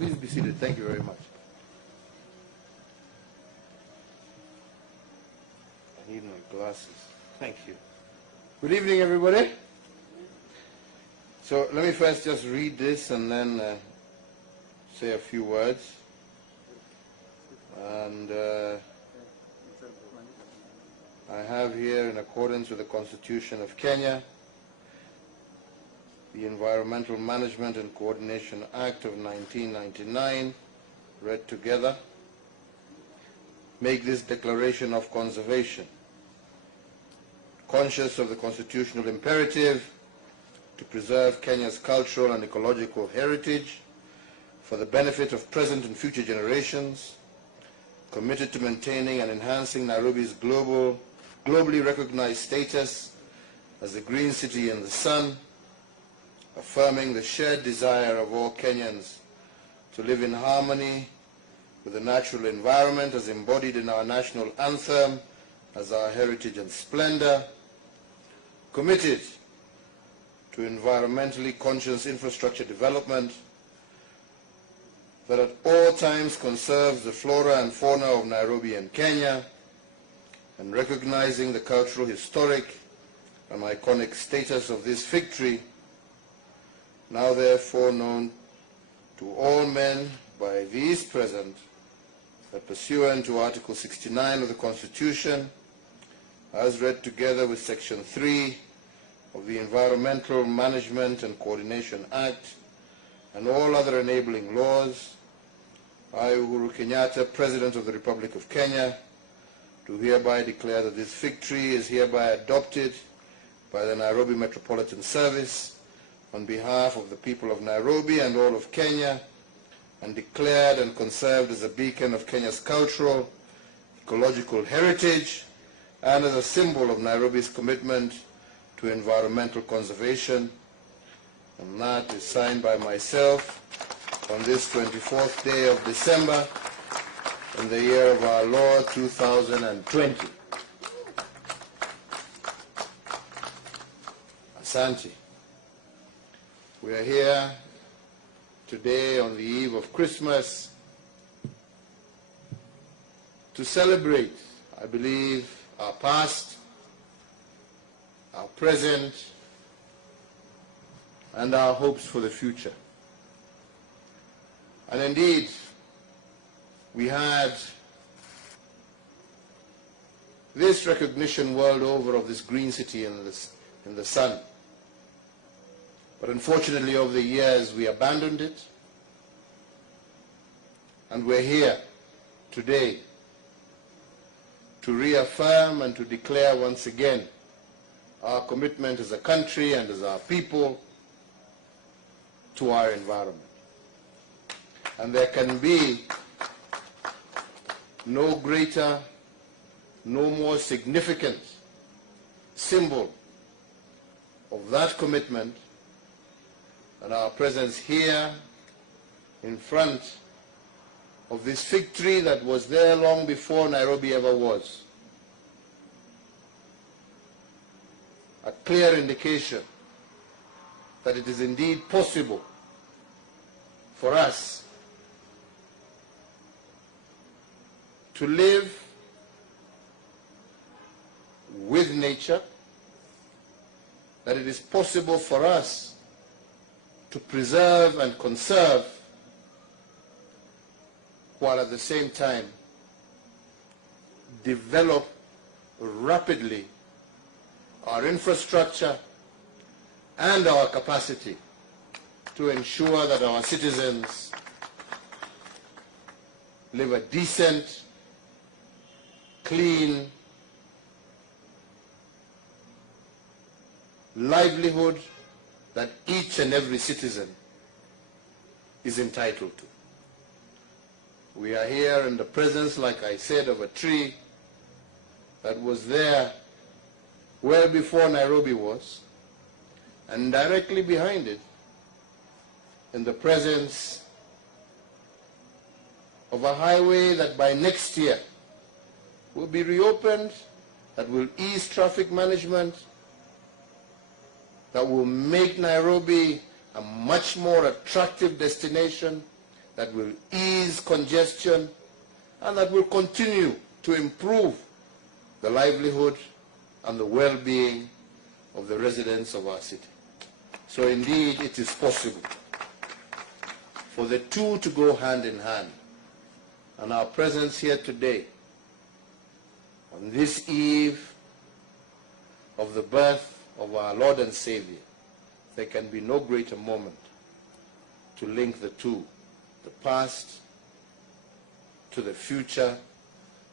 Please be seated. Thank you very much. I need my glasses. Thank you. Good evening, everybody. So let me first just read this and then say a few words. And I have here, in accordance with the Constitution of Kenya, the Environmental Management and Coordination Act of 1999, read together. Make this declaration of conservation, conscious of the constitutional imperative to preserve Kenya's cultural and ecological heritage for the benefit of present and future generations, committed to maintaining and enhancing Nairobi's globally recognized status as a green city in the sun, affirming the shared desire of all Kenyans to live in harmony with the natural environment as embodied in our national anthem as our heritage and splendor, committed to environmentally conscious infrastructure development that at all times conserves the flora and fauna of Nairobi and Kenya, and recognizing the cultural, historic, and iconic status of this fig tree, now therefore known to all men by these present, that pursuant to Article 69 of the Constitution, as read together with Section 3 of the Environmental Management and Coordination Act, and all other enabling laws, I, Uhuru Kenyatta, President of the Republic of Kenya, do hereby declare that this fig tree is hereby adopted by the Nairobi Metropolitan Service on behalf of the people of Nairobi and all of Kenya, and declared and conserved as a beacon of Kenya's cultural, ecological heritage, and as a symbol of Nairobi's commitment to environmental conservation. And that is signed by myself on this 24th day of December in the year of our Lord 2020. Asante. We are here today on the eve of Christmas to celebrate, I believe, our past, our present, and our hopes for the future. And indeed, we had this recognition world over of this green city in the sun. But unfortunately, over the years, we abandoned it. And we're here today to reaffirm and to declare once again our commitment as a country and as our people to our environment. And there can be no greater, no more significant symbol of that commitment than our presence here in front of this fig tree that was there long before Nairobi ever was. A clear indication that it is indeed possible for us to live with nature, that it is possible for us to preserve and conserve while at the same time develop rapidly our infrastructure and our capacity to ensure that our citizens live a decent, clean livelihood that each and every citizen is entitled to. We are here in the presence, like I said, of a tree that was there well before Nairobi was, and directly behind it, in the presence of a highway that by next year will be reopened, that will ease traffic management, that will make Nairobi a much more attractive destination, that will ease congestion and that will continue to improve the livelihood and the well-being of the residents of our city. So indeed, it is possible for the two to go hand in hand. And our presence here today, on this eve of the birth of our Lord and Savior, there can be no greater moment to link the two, the past to the future,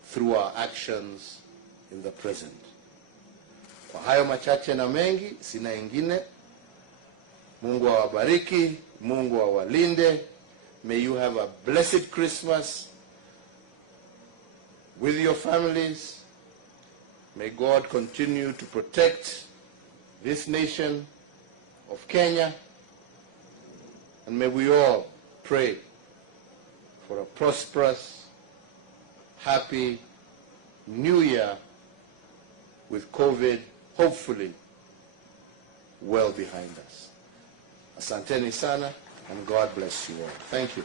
through our actions in the present. Kwa hayo machache na mengi, sina ingine. Mungu awabariki, Mungu awalinde. May you have a blessed Christmas with your families. May God continue to protect this nation of Kenya. And may we all pray for a prosperous, happy New Year with COVID, hopefully, well behind us. Asanteni sana, and God bless you all. Thank you.